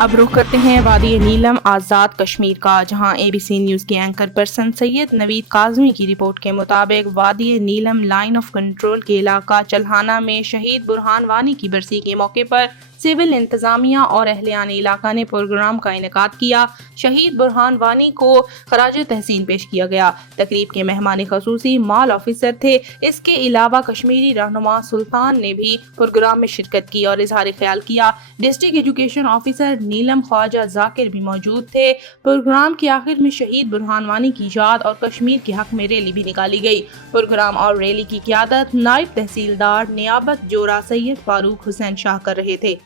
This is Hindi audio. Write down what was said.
अब रुख करते हैं वादी नीलम आज़ाद कश्मीर का, जहां ABC न्यूज़ के एंकर पर्सन सैयद नवीद काज़मी की रिपोर्ट के मुताबिक वादी नीलम लाइन ऑफ कंट्रोल के इलाका चल्हाना में शहीद बुरहान वानी की बरसी के मौके पर सिविल इंतजामिया और अहलियान इलाका ने प्रोग्राम का इनेकाद किया। शहीद बुरहान वानी को खराज तहसीन पेश किया गया। तकरीब के मेहमान खसूसी माल ऑफिसर थे। इसके अलावा कश्मीरी रहनुमा सुल्तान ने भी प्रोग्राम में शिरकत की और इजहार ख्याल किया। डिस्ट्रिक्ट एजुकेशन ऑफिसर नीलम ख्वाजा जाकिर भी मौजूद थे। प्रोग्राम के आखिर में शहीद बुरहान वानी की याद और कश्मीर के हक में रैली भी निकाली गई। प्रोग्राम और रैली की क़ियादत नायब तहसीलदार नियाबत जोरा सैयद फारूक हुसैन शाह कर रहे थे।